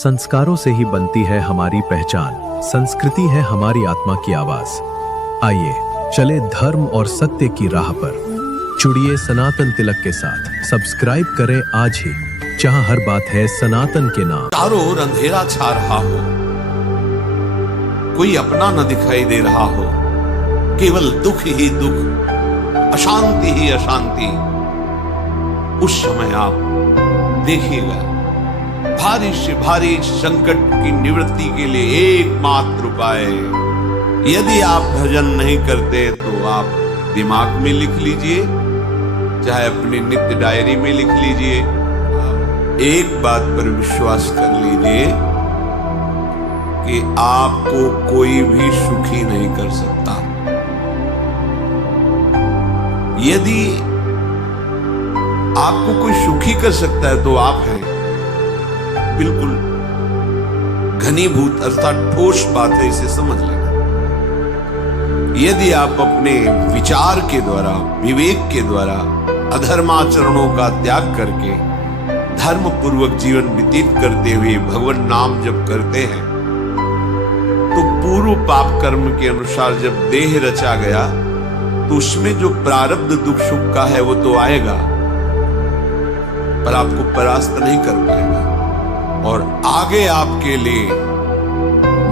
संस्कारों से ही बनती है हमारी पहचान, संस्कृति है हमारी आत्मा की आवाज। आइए चले धर्म और सत्य की राह पर, जुड़िए सनातन तिलक के साथ। सब्सक्राइब करें आज ही, जहां हर बात है सनातन के नाम। चारों ओर अंधेरा छा रहा हो, कोई अपना न दिखाई दे रहा हो, केवल दुख ही दुख, अशांति ही अशांति। उस समय आप देखिएगा, भारी से भारी संकट की निवृत्ति के लिए एकमात्र उपाय, यदि आप भजन नहीं करते तो आप दिमाग में लिख लीजिए, चाहे अपनी नित्य डायरी में लिख लीजिए। एक बात पर विश्वास कर लीजिए कि आपको कोई भी सुखी नहीं कर सकता। यदि आपको कोई सुखी कर सकता है तो आप हैं। बिल्कुल घनीभूत अर्थात ठोस बात है, इसे समझ लेना। यदि आप अपने विचार के द्वारा, विवेक के द्वारा अधर्माचरणों का त्याग करके धर्म पूर्वक जीवन व्यतीत करते हुए भगवान नाम जप करते हैं, तो पूर्व पाप कर्म के अनुसार जब देह रचा गया तो उसमें जो प्रारब्ध दुख सुख का है वो तो आएगा, पर आपको परास्त नहीं कर पाएगा। और आगे आपके लिए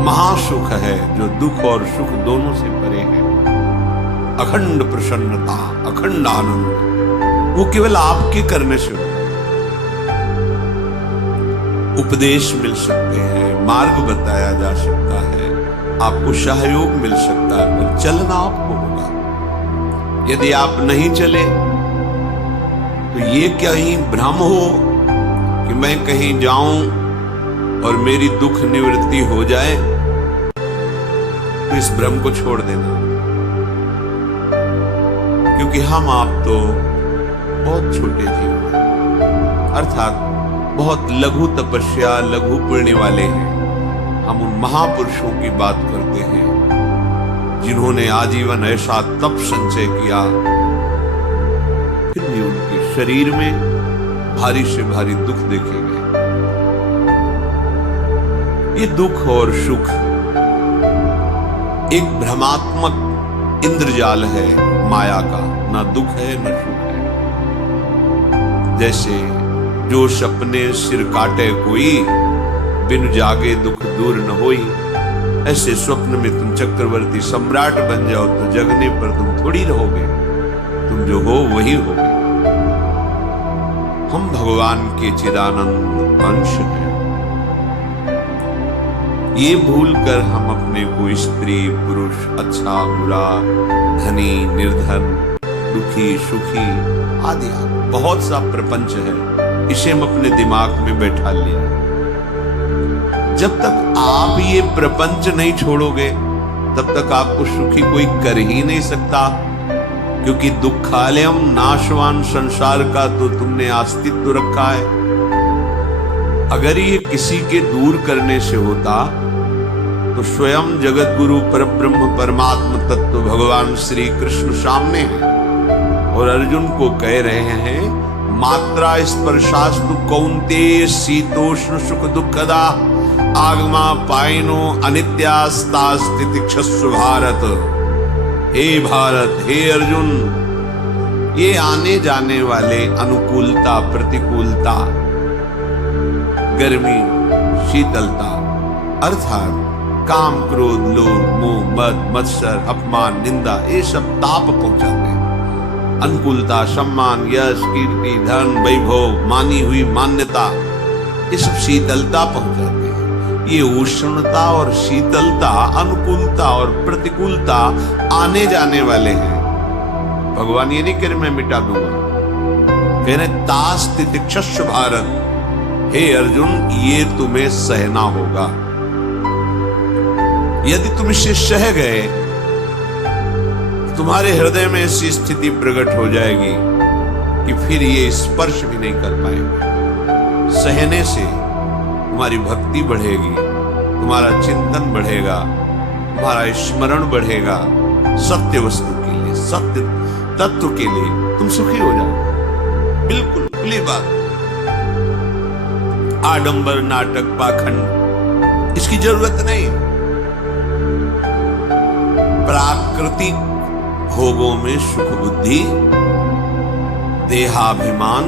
महासुख है जो दुख और सुख दोनों से परे है। अखंड प्रसन्नता, अखंड आनंद, वो केवल आपके करने से होगा। उपदेश मिल सकते हैं, मार्ग बताया जा सकता है, आपको सहयोग मिल सकता है, पर चलना आपको होगा। यदि आप नहीं चले तो ये कहीं भ्रम हो कि मैं कहीं जाऊं और मेरी दुख निवृत्ति हो जाए, तो इस भ्रम को छोड़ देना। क्योंकि हम आप तो बहुत छोटे जीव हैं, अर्थात बहुत लघु तपस्या, लघु पुण्य वाले हैं। हम उन महापुरुषों की बात करते हैं जिन्होंने आजीवन ऐसा तप संचय किया, फिर भी उनके शरीर में भारी से भारी दुख देखे गए। ये दुख और सुख एक भ्रमात्मक इंद्रजाल है माया का, ना दुख है न सुख है। जैसे जो सपने सिर काटे कोई, बिन जागे दुख दूर न होई। ऐसे स्वप्न में तुम चक्रवर्ती सम्राट बन जाओ तो जगने पर तुम थोड़ी रहोगे, तुम जो हो वही होगे। हम भगवान के चिदानंद अंश हैं। ये भूलकर हम अपने को स्त्री पुरुष, अच्छा बुरा, धनी निर्धन, दुखी सुखी आदि बहुत सा प्रपंच है, इसे हम अपने दिमाग में बैठा लिया। जब तक आप ये प्रपंच नहीं छोड़ोगे तब तक आपको सुखी कोई कर ही नहीं सकता, क्योंकि दुखालयम नाशवान संसार का तो तुमने अस्तित्व रखा है। अगर ये किसी के दूर करने से होता तो स्वयं जगत गुरु परब्रह्म परमात्म तत्व भगवान श्री कृष्ण सामने हैं और अर्जुन को कह रहे हैं, मात्रा स्पर्शास्तु कौन्तेय शीतोष्ण सुख दुखदा आगमा पायनो अनित्यास्तास्तितिक्षस्व भारत। हे भारत, हे अर्जुन, ये आने जाने वाले अनुकूलता प्रतिकूलता, गर्मी शीतलता, अर्थात काम क्रोध लोभ मोह मद मत्सर अपमान निंदा, ये सब ताप पहुंचाते हैं। अनुकूलता सम्मान यश कीर्ति धन वैभव, मानी हुई मान्यता, ये सब शीतलता पहुंचाते हैं। ये उष्णता और शीतलता, अनुकूलता और प्रतिकूलता आने जाने वाले हैं। भगवान ये नहीं कह रहे मैं मिटा दूंगा, कह रहे तास तितिक्षस्व भारत। हे अर्जुन, ये तुम्हें सहना होगा। यदि तुम इसे सह गए, तुम्हारे हृदय में ऐसी स्थिति प्रकट हो जाएगी कि फिर ये स्पर्श भी नहीं कर पाएंगे। सहने से तुम्हारी भक्ति बढ़ेगी, तुम्हारा चिंतन बढ़ेगा, तुम्हारा स्मरण बढ़ेगा, सत्य वस्तु के लिए, सत्य तत्व के लिए तुम सुखी हो जाओ। बिल्कुल खुली बात। आडंबर, नाटक, पाखंड, इसकी जरूरत नहीं। प्राकृतिक भोगों में सुख बुद्धि, देहाभिमान,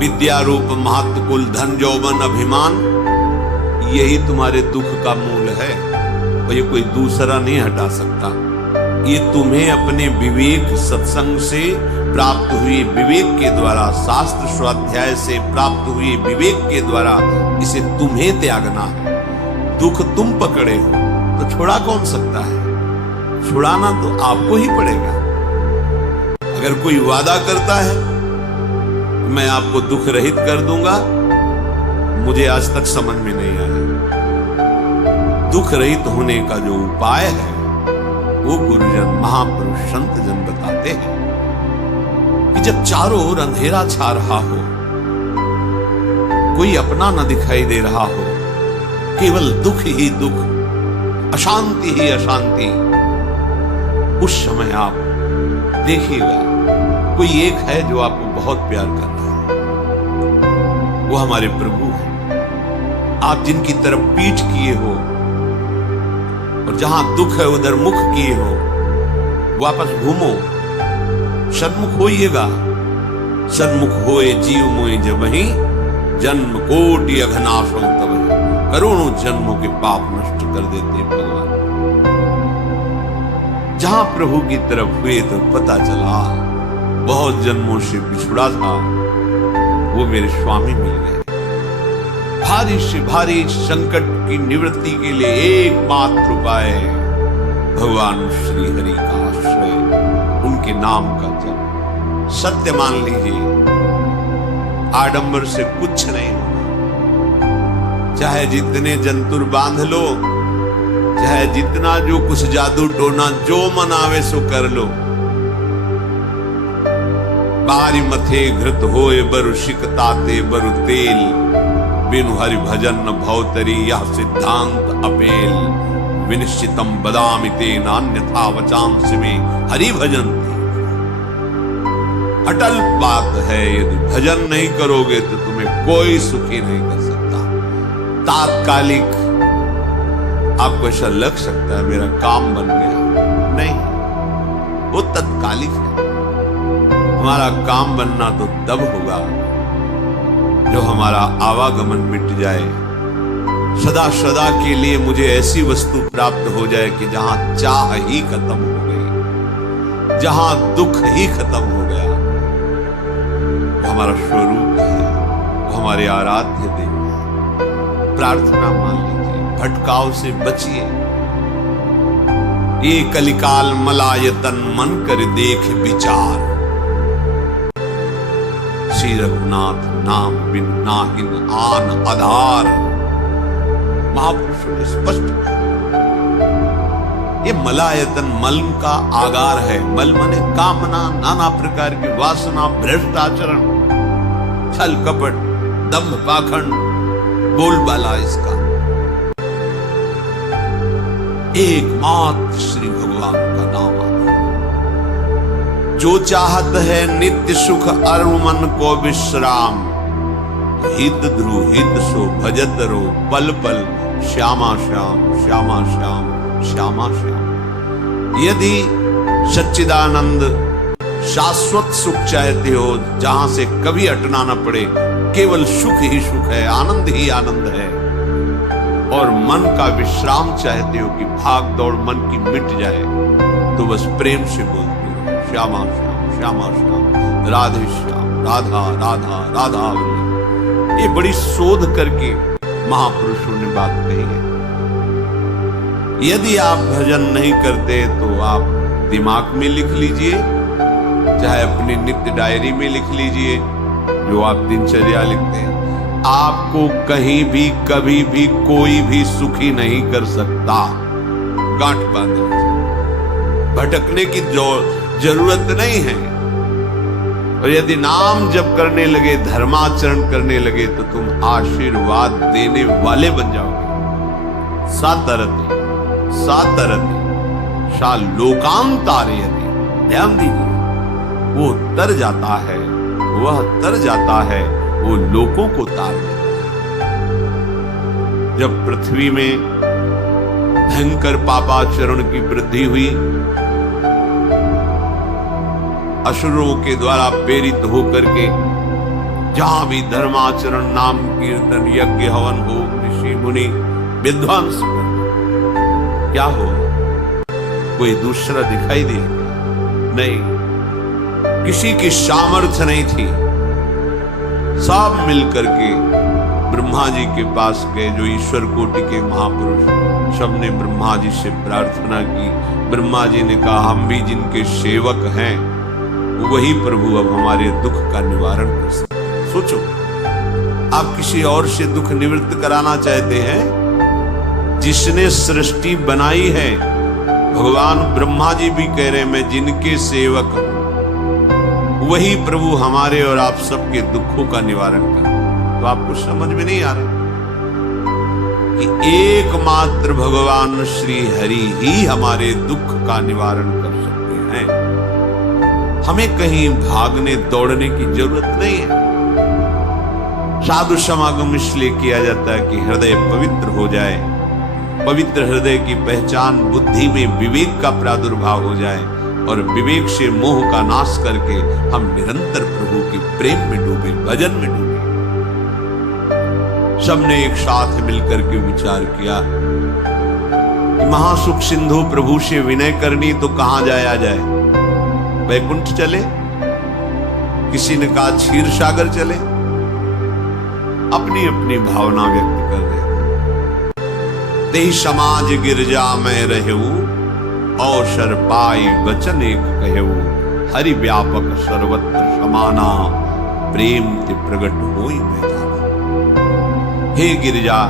विद्या रूप महत्व, कुल, धन, यौवन, अभिमान, यही तुम्हारे दुख का मूल है और ये कोई दूसरा नहीं हटा सकता। ये तुम्हें अपने विवेक सत्संग से प्राप्त हुए विवेक के द्वारा, शास्त्र स्वाध्याय से प्राप्त हुए विवेक के द्वारा इसे तुम्हें त्यागना है। दुख तुम पकड़े हो तो छुड़ा कौन सकता है? छुड़ाना तो आपको ही पड़ेगा। अगर कोई वादा करता है मैं आपको दुख रहित कर दूंगा, मुझे आज तक समझ में नहीं आया। दुख रहित होने का जो उपाय है वो गुरुजन, महापुरुष, संत जन बताते हैं कि जब चारों ओर अंधेरा छा रहा हो, कोई अपना न दिखाई दे रहा हो, केवल दुख ही दुख, अशांति ही अशांति, उस समय आप देखिएगा कोई एक है जो आपको बहुत प्यार कर रहा है। वो हमारे प्रभु हैं। आप जिनकी तरफ पीठ किए हो और जहां दुख है उधर मुख किए हो, वापस घूमो, सन्मुख होइएगा। सन्मुख होए जीव मोए जबहि, जन्म कोटि अघनाशो तबहि। करोड़ों जन्मों के पाप नष्ट कर देते हैं भगवान। जहां प्रभु की तरफ हुए तो पता चला बहुत जन्मों से बिछुड़ा था, वो मेरे स्वामी मिल गए। भारी से भारी संकट की निवृत्ति के लिए एकमात्र उपाय भगवान श्री हरि का आश्रय, उनके नाम का जप। सत्य मान लीजिए, आडंबर से कुछ नहीं होना। चाहे जितने जंतुर बांध लो, चाहे जितना जो कुछ जादू टोना जो मनावे सो कर लो, बारी मथे घृत होए बरु शिकताते बरु तेल, बिनु हरि भजन न भवतरी यह सिद्धांत अपेल। विनिश्चितम बदामि तेन अन्यथा वचांसि में हरि भजन। अटल बात है, यदि भजन नहीं करोगे तो तुम्हें कोई सुखी नहीं कर सकता। तात्कालिक आपको ऐसा लग सकता है मेरा काम बन गया, नहीं, वो तत्कालिक है। हमारा काम बनना तो तब होगा जो हमारा आवागमन मिट जाए, सदा सदा के लिए मुझे ऐसी वस्तु प्राप्त हो जाए कि जहां चाह ही खत्म हो गई, जहां दुख ही खत्म हो गया। वो हमारा स्वरूप है, वो हमारे आराध्य देव है। प्रार्थना मान लीजिए, भटकाव से बचिए। ये कलिकाल मलायतन मन कर देख विचार, श्री रघुनाथ नाम बिन नाहिन आन आधार। महापुरुषों ने स्पष्ट कहा, ये मलायतन मल का आगार है। मल मने कामना, नाना प्रकार की वासना, भ्रष्ट आचरण, छल कपट, दंभ पाखंड, बोलबाला इसका। एकमात्र श्री भगवान का नाम आता है। जो चाहत है नित्य सुख अरु मन को विश्राम, हित ध्रुव हित सो भजत रो पल पल श्यामा श्याम श्यामा श्याम श्यामा श्याम। यदि सच्चिदानंद शाश्वत सुख चाहते हो, जहां से कभी हटना न पड़े, केवल सुख ही सुख है, आनंद ही आनंद है, और मन का विश्राम चाहते हो कि भाग दौड़ मन की मिट जाए, तो बस प्रेम से बोलते हो श्यामा श्याम श्यामा श्याम, राधे श्याम, राधा राधा राधा वल्लभ। ये बड़ी शोध करके महापुरुषों ने बात कही है। यदि आप भजन नहीं करते तो आप दिमाग में लिख लीजिए, चाहे अपनी नित्य डायरी में लिख लीजिए, जो आप दिनचर्या लिखते हैं। आपको कहीं भी कभी भी कोई भी सुखी नहीं कर सकता। गांठ बांध लीजिए, भटकने की जरूरत नहीं है। और यदि नाम जप करने लगे, धर्माचरण करने लगे, तो तुम आशीर्वाद देने वाले बन जाओगे। सातरति सातरति सा लोकांतारयति। ध्यान दीजिए, वो तर जाता है, वह तर जाता है वो लोकों को तार देता है। जब पृथ्वी में भयंकर पापाचरण की वृद्धि हुई, असुरों के द्वारा प्रेरित होकर के जहां भी धर्माचरण, नाम कीर्तन, यज्ञ, हवन, होम, ऋषि मुनि विध्वंस कर, क्या हो, कोई दूसरा दिखाई देगा? नहीं, किसी की सामर्थ्य नहीं थी। सब मिलकर के ब्रह्मा जी के पास गए, जो ईश्वर कोटि के महापुरुष, सबने ब्रह्मा जी से प्रार्थना की। ब्रह्मा जी ने कहा, हम भी जिनके सेवक हैं, वही प्रभु अब हमारे दुख का निवारण कर सकते। सोचो, आप किसी और से दुख निवृत्त कराना चाहते हैं? जिसने सृष्टि बनाई है, भगवान ब्रह्मा जी भी कह रहे हैं, मैं जिनके सेवक हूं, वही प्रभु हमारे और आप सबके दुखों का निवारण कर। तो आपको समझ में नहीं आ रहा कि एकमात्र भगवान श्री हरि ही हमारे दुख का निवारण कर सकते हैं। हमें कहीं भागने दौड़ने की जरूरत नहीं है। साधु समागम इसलिए किया जाता है कि हृदय पवित्र हो जाए। पवित्र हृदय की पहचान बुद्धि में विवेक का प्रादुर्भाव हो जाए, और विवेक से मोह का नाश करके हम निरंतर प्रभु के प्रेम में डूबे, भजन में डूबे। सबने एक साथ मिलकर के विचार किया कि महासुख सिंधु प्रभु से विनय करनी तो कहां जाया जाए? वैकुंठ चले, किसी ने कहा क्षीर सागर चले। अपनी अपनी भावना व्यक्त कर रहे थे। तेहि समाज गिरजा में रहूं, अवसर पाई वचन एक कहूं, हरि व्यापक सर्वत्र समाना, प्रेम ते प्रगट होई मैं जाना। हे गिरिजा,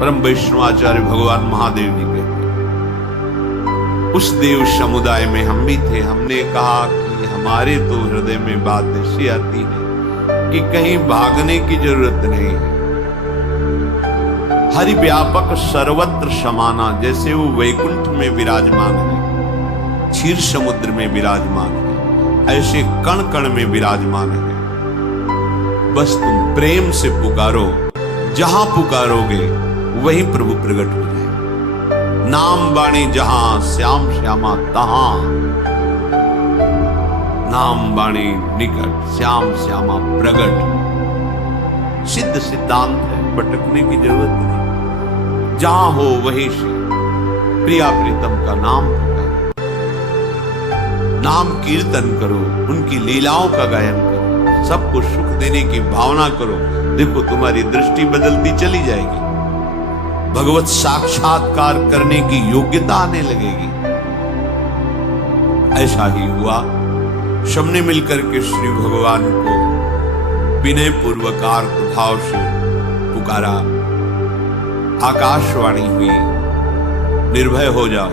परम वैष्णवाचार्य भगवान महादेव जी कहते, उस देव समुदाय में हम भी थे। हमने कहा कि हमारे तो हृदय में बात ऐसी आती है कि कहीं भागने की जरूरत नहीं है। हरि व्यापक सर्वत्र समाना, जैसे वो वैकुंठ में विराजमान है, क्षीर समुद्र में विराजमान है, ऐसे कण कण में विराजमान है। बस तुम प्रेम से पुकारो, जहां पुकारोगे वही प्रभु प्रकट हो जाए। नाम बाणी जहां, श्याम श्यामा तहां। नाम बाणी निकट, श्याम श्यामा प्रगट। सिद्ध सिद्धांत है, भटकने की जरूरत नहीं। जहां हो वहीं से प्रिया प्रीतम का नाम पुकारो, नाम कीर्तन करो, उनकी लीलाओं का गायन करो, सबको सुख देने की भावना करो। देखो, तुम्हारी दृष्टि बदलती चली जाएगी, भगवत साक्षात्कार करने की योग्यता आने लगेगी। ऐसा ही हुआ। सबने मिलकर के श्री भगवान को विनय पूर्वक आर्त भाव से पुकारा। आकाशवाणी हुई, निर्भय हो जाओ,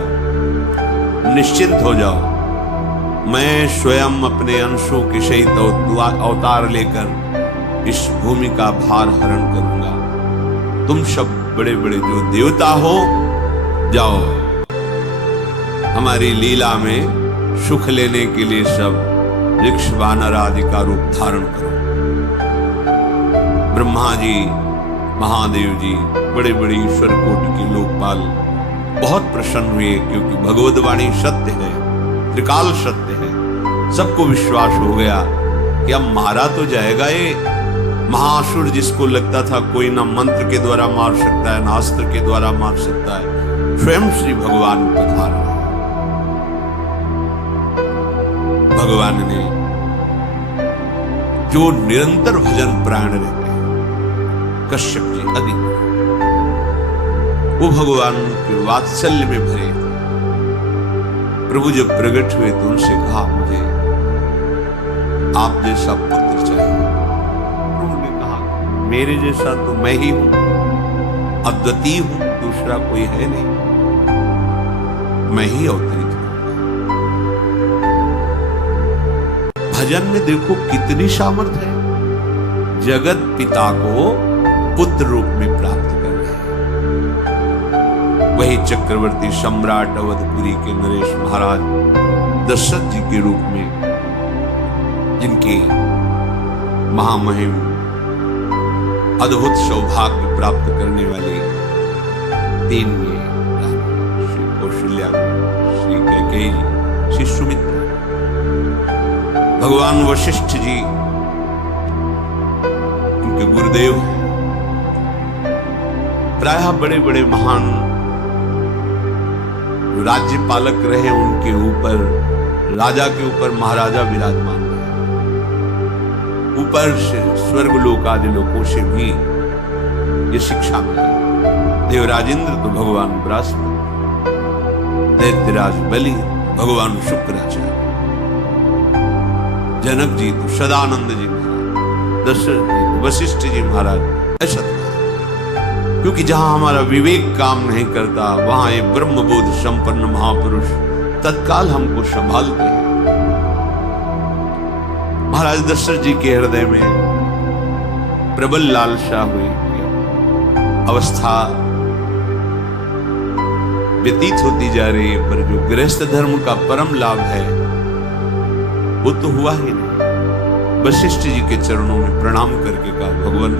निश्चिंत हो जाओ, मैं स्वयं अपने अंशों के सहित अवतार लेकर इस भूमि का भार हरण करूंगा। तुम सब बड़े बड़े जो देवता हो, जाओ हमारी लीला में सुख लेने के लिए सब वृक्ष वानर आदि का रूप धारण करो। ब्रह्मा जी, महादेव जी, बड़े बड़े ईश्वर कोटि के लोकपाल बहुत प्रसन्न हुए, क्योंकि भगवद वाणी सत्य है, त्रिकाल सत्य है। सबको विश्वास हो गया कि अब मारा तो जाएगा ये महासुर, जिसको लगता था कोई ना मंत्र के द्वारा मार सकता है, ना अस्त्र के द्वारा मार सकता है। स्वयं श्री भगवान पधार रहे। भगवान ने जो निरंतर भजन प्राण रहते हैं, कश्यप जी आदि, वो भगवान के वात्सल्य में भरे थे। प्रभु जब प्रकट हुए तो उनसे कहा, मुझे आप जैसा पुत्र चाहिए। प्रभु ने कहा, मेरे जैसा तो मैं ही हूं, अद्वितीय हूं, दूसरा कोई है नहीं, मैं ही अवतरित हूं। भजन में देखो कितनी सामर्थ्य है। जगत पिता को पुत्र रूप में प्राप्त कर रहे हैं। वही चक्रवर्ती सम्राट अवधपुरी के नरेश महाराज दशरथ जी के रूप में, जिनके महामहिम अद्भुत सौभाग्य प्राप्त करने वाली 3 रानी, श्री कौशल्या, श्री कैकेयी, श्री सुमित्रा। भगवान वशिष्ठ जी इनके गुरुदेव हैं। प्रायः बड़े बड़े महान राज्य पालक रहे, उनके ऊपर, राजा के ऊपर महाराजा विराजमान रहे। ऊपर से स्वर्गलोक आदि लोकों से भी ये शिक्षा मिली। देवराजेंद्र तो भगवान बृहस्पति, दैत्यराज बलि भगवान शुक्राचार्य, जनक जी तो सदानंद जी महाराज, दशरथ जी, वशिष्ठ जी महाराज। ऐसा था क्योंकि जहां हमारा विवेक काम नहीं करता, वहां ये ब्रह्मबोध संपन्न महापुरुष तत्काल हमको संभालते हैं। महाराज दशरथ जी के हृदय में प्रबल लालसा हुई, अवस्था व्यतीत होती जा रही है, पर जो गृहस्थ धर्म का परम लाभ है वो तो हुआ ही नहीं। वशिष्ठ जी के चरणों में प्रणाम करके कहा, भगवान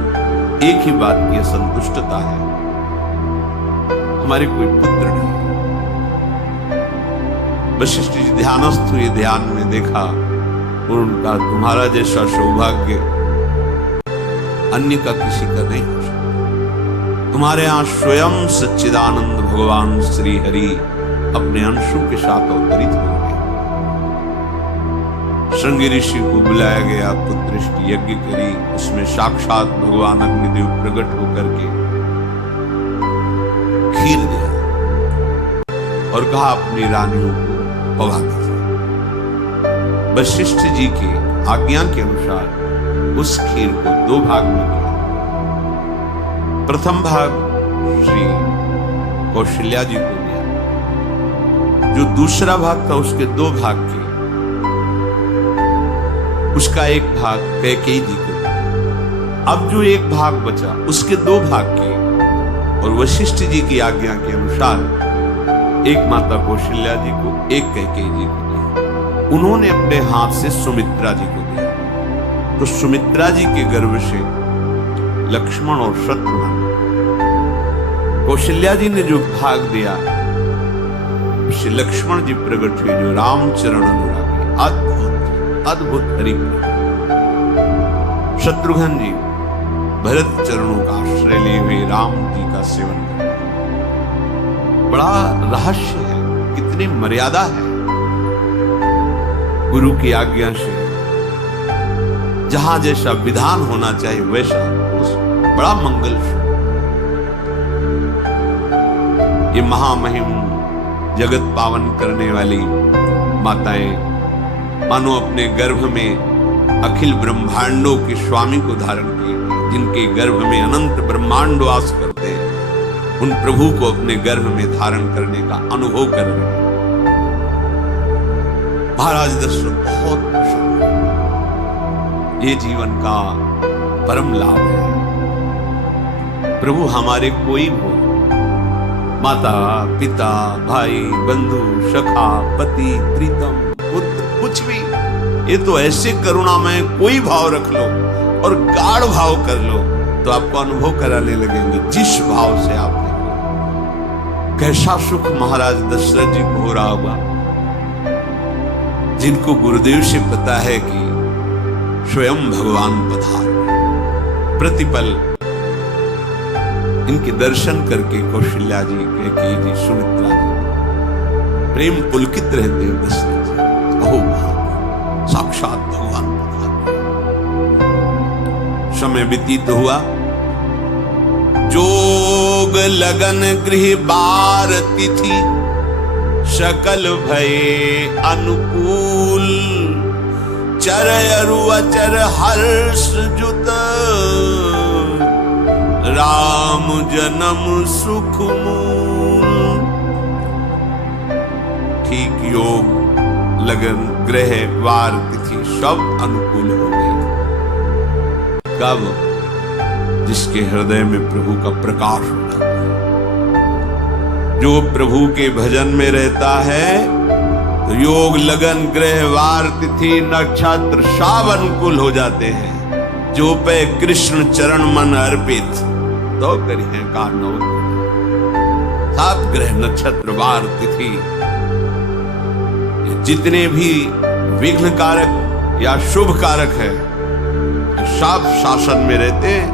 एक ही बात की असंतुष्टता है, हमारे कोई पुत्र नहीं। वशिष्ठ जी ध्यानस्थ हुए, ध्यान में देखा और उनका, तुम्हारा जैसा सौभाग्य अन्य का किसी का नहीं हो सकता। तुम्हारे यहां स्वयं सच्चिदानंद भगवान श्री हरि अपने अंशों के साथ अवतरित हो गए। श्रृंगी ऋषि को बुलाया गया, पुत्रष्टि यज्ञ करी, उसमें साक्षात भगवान अग्निदेव प्रकट होकर के खीर दिया और कहा अपनी रानियों को पवा दीजिए। वशिष्ठ जी की आज्ञा के अनुसार उस खीर को 2 भाग में किया। प्रथम भाग श्री कौशल्या जी को दिया, जो दूसरा भाग था उसके 2 भाग किए। उसका एक भाग कैकेयी जी को दिया। अब जो एक भाग बचा उसके 2 भाग किए और वशिष्ठ जी की आज्ञा के अनुसार एक माता कौशल्या जी को, एक कैकेयी जी को दिया। उन्होंने अपने हाथ से सुमित्रा जी को दिया। तो सुमित्रा जी के गर्भ से लक्ष्मण और शत्रुघ्न, कौशल्या जी ने जो भाग दिया उससे लक्ष्मण जी प्रकट हुए, जो रामचरण अनुरागी, अद्भुत अद्भुत हरिप्रिय। शत्रुघ्न जी भरत चरणों का आश्रय लिए हुए राम जी का सेवन करते। बड़ा रहस्य है, कितनी मर्यादा है। गुरु की आज्ञा से जहां जैसा विधान होना चाहिए वैसा, बड़ा मंगल। ये महामहिम जगत पावन करने वाली माताएं मानो अपने गर्भ में अखिल ब्रह्मांडों के स्वामी को धारण किए, जिनके गर्भ में अनंत ब्रह्मांड वास करते हैं, उन प्रभु को अपने गर्भ में धारण करने का अनुभव कर रहे हैं। महाराज दशरथ बहुत प्रसन्न, ये जीवन का परम लाभ है। प्रभु हमारे कोई हो, माता पिता भाई बंधु सखा पति प्रीतम पुत्र, कुछ भी, ये तो ऐसे करुणामय कोई भाव रख लो और गाढ़ भाव कर लो तो आपको अनुभव कराने लगेंगे। जिस भाव से आप देखो, कैसा सुख महाराज दशरथ जी को हो रहा होगा, जिनको गुरुदेव से पता है कि स्वयं भगवान पधार प्रतिपल इनके दर्शन करके कौशल्या जी, कैकेयी जी, सुमित्रा जी प्रेम पुलकित रहते हैं। दशरथ जी, अहो साक्षात भगवान पधार। समय व्यतीत हुआ, जोग लगन गृह बार तिथि, सकल भये अनुकूल, चर अरु अचर हर्ष जुत, राम जन्म सुख मूल। ठीक योग लगन ग्रह वार तिथि सब अनुकूल हो गई। कब? जिसके हृदय में प्रभु का प्रकाश हो जाता है, जो प्रभु के भजन में रहता है, तो योग लगन ग्रह वार तिथि नक्षत्र सब अनुकूल हो जाते हैं। जो पे कृष्ण चरण मन अर्पित, तो करिए कानो। 7 ग्रह नक्षत्र वार तिथि, ये जितने भी विघ्न कारक या शुभ कारक है, साफ शासन में रहते हैं,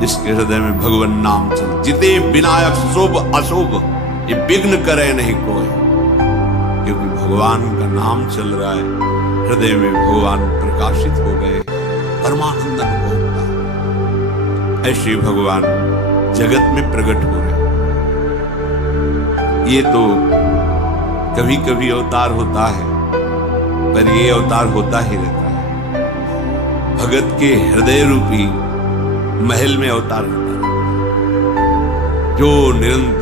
जिसके हृदय में भगवान नाम चल। जिते विनायक शुभ अशुभ, ये विघ्न करे नहीं कोई, क्योंकि भगवान का नाम चल रहा है, हृदय में भगवान प्रकाशित हो गए, परमानंदन होता। ऐसे भगवान जगत में प्रकट हो रहे। ये तो कभी कभी अवतार होता है, पर ये अवतार होता ही रहता है। भगत के हृदय रूपी महल में अवतार होता है, जो निरंतर